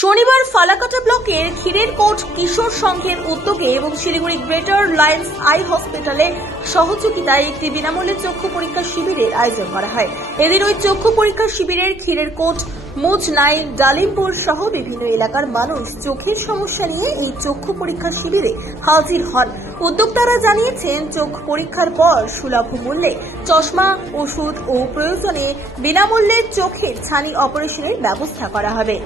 শনিবার ফালাকাটা ব্লকের ক্ষীরের কোট কিশোর সংঘের উদ্যোগে এবং শিলিগুড়ি গ্রেটার লায়ন্স আই হসপিটালে সহযোগিতায় একটি বিনামূল্যে চক্ষু পরীক্ষা শিবিরের আয়োজন করা হয়। এদিন ওই চক্ষু পরীক্ষা শিবিরের ক্ষীরের কোট, মুজনাই, ডালিমপুর সহ বিভিন্ন এলাকার মানুষ চোখের সমস্যা নিয়ে এই চক্ষু পরীক্ষা শিবিরে হাজির হন। উদ্যোক্তারা জানিয়েছেন, চোখ পরীক্ষার পর সুলভ মূল্যে চশমা, ওষুধ ও প্রয়োজনে বিনামূল্যে চোখের ছানি অপারেশনের ব্যবস্থা করা হবে।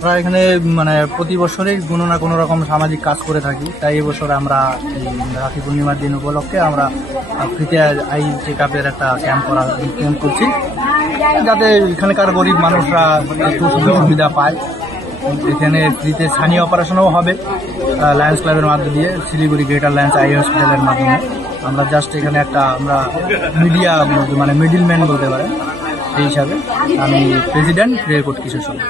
আমরা এখানে প্রতি বছরই কোনো না কোনো রকম সামাজিক কাজ করে থাকি। তাই এবছর আমরা রাখি পূর্ণিমার দিন উপলক্ষে আমরা ফ্রিতে আই চেক আপের একটা ক্যাম্প করছি, যাতে এখানকার গরিব মানুষরা একটু সুযোগ সুবিধা পায়। এখানে ফ্রিতে ছানি অপারেশনও হবে লায়ন্স ক্লাবের মাধ্যমে দিয়ে, শিলিগুড়ি গ্রেটার লায়ন্স আই হসপিটালের মাধ্যমে। আমরা জাস্ট এখানে আমরা মিডিয়া মিডিল ম্যান বলতে পারেন। সেই হিসাবে আমি প্রেসিডেন্ট ক্ষীরের কোট কিশোর সংঘ।